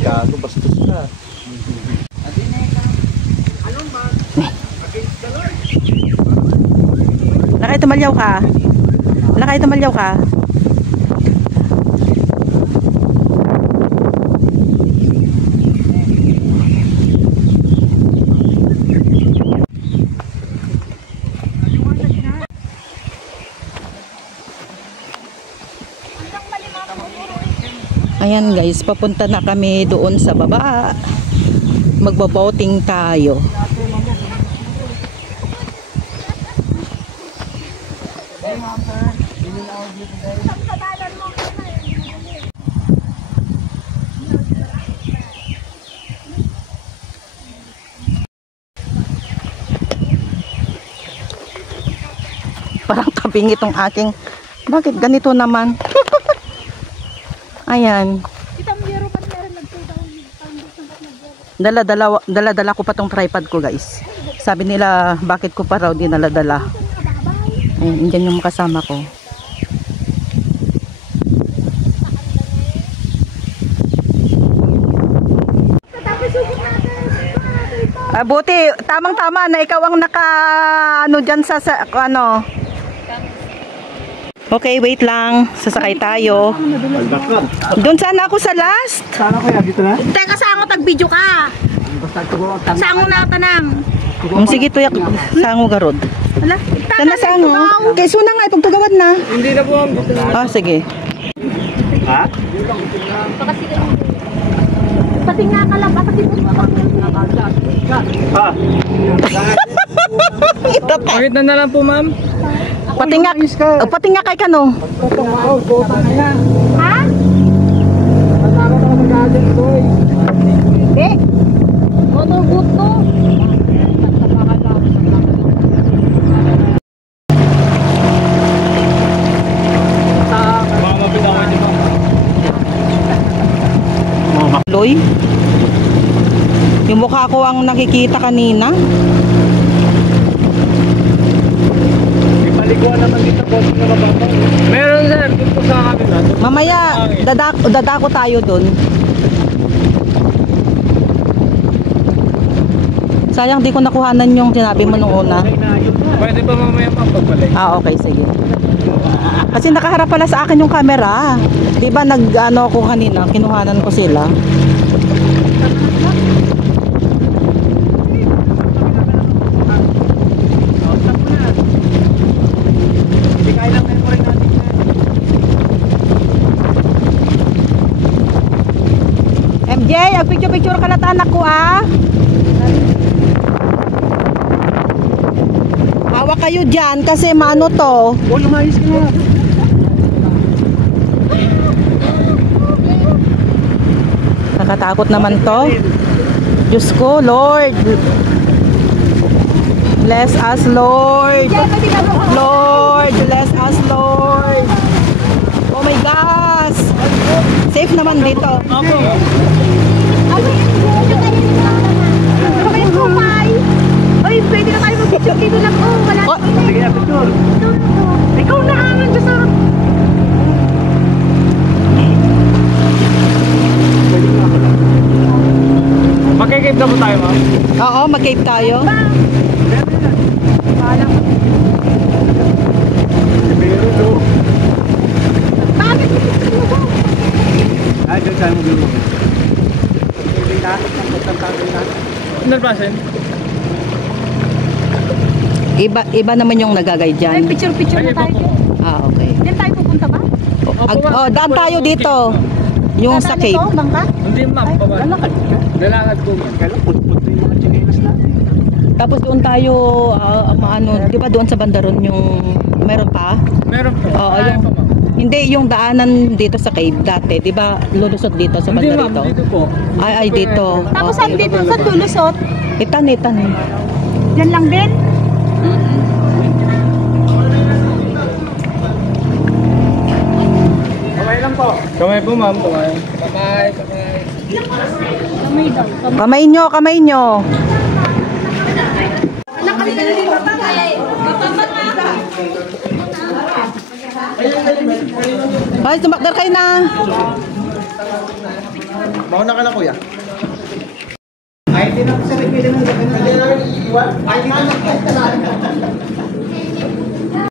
Gago, bastos ka. Lakay tumalyaw ka. Lakay tumalyaw ka. Ayan guys, papunta na kami doon sa baba. Magbo-boating tayo. Parang tabing itong aking. Bakit ganito naman? Ayan. Dala-dala ko pa tong tripod ko guys. Sabi nila bakit ko pa raw dinala-dala. Ayan, dyan yung kasama ko. Buti, tamang-tama na ikaw ang naka ano dyan sa ano. Okay, wait lang. Sasakay tayo. Doon sana ako sa last. Sana kaya dito na? Teka, saan ko tag-video ka? Saan ko na tanang? Sige, tuyak. Saan ko garod? Wala. Sana saan ko? Kay suna nga, ipagtugawad na. Hindi na po. Sige. Ha? Pati nga ka lang. Pati mo Ha? Bakit na lang po, ma'am? Pati nga kay kano. ha? Hindi. Motorboat to. Loy. Yung mukha ko ang nakikita kanina. Paliguan naman dito po sa baba. Meron sir, dito sa kabila. Mamaya, dadako tayo dun. Sayang di ko nakuhanan yung sinabi mo nung una. Pwede ba mamaya pagpalay? Okay, sige. Kasi nakaharap pala sa akin yung camera. Di ba nag-ano ako kanina, kinuhanan ko sila. MJ, picture-picture ka na anak ko ah. Hawak kayo dyan kasi maano to. Lumayos ka na. Nakatakot naman to. Diyos ko, Lord. Bless us, Lord. Lord, bless us, Lord. Oh my gosh. Safe naman dito. Ay, pwede na tayo mag-picture dito lang. Oh, wala. Sige na, picture. Ikaw na aman dyan sa... Magkikip na po tayo, ma'am. Oo, mag-cave tayo. Bakit? Ay, dyan tayo mag-iwo. Nervasin? Iba naman yung nagagay Ay, dyan. picture na tayo. Okay. Diyan tayo pupunta ba? Daan tayo dito. Yung sa cave. Ito, bangka? Hindi, ma'am. Lalakad ka? Lalakad ko, ma'am. Kailan put-put na yung mga chinelas natin. Tapos doon tayo, maano, di ba doon sa bandaron yung, meron pa? Meron po. Oo, yung, hindi, yung daanan dito sa cave dati, di ba lulusot dito sa Hindi, banda ma'am. rito? Dito po. Ay, dito. Tapos saan dito? Saan tulusot? Itan. Diyan lang din? Kamay lang po. Kamay po, ma'am. Kamay. Kamay. Kamay daw. Kamay nyo. Ay, tumakdar kayo na. Mauna ka na kuya. Ay, hindi na ako sa nagpili ng gabi. Hindi na namin iiwan. Ay, hindi na ako sa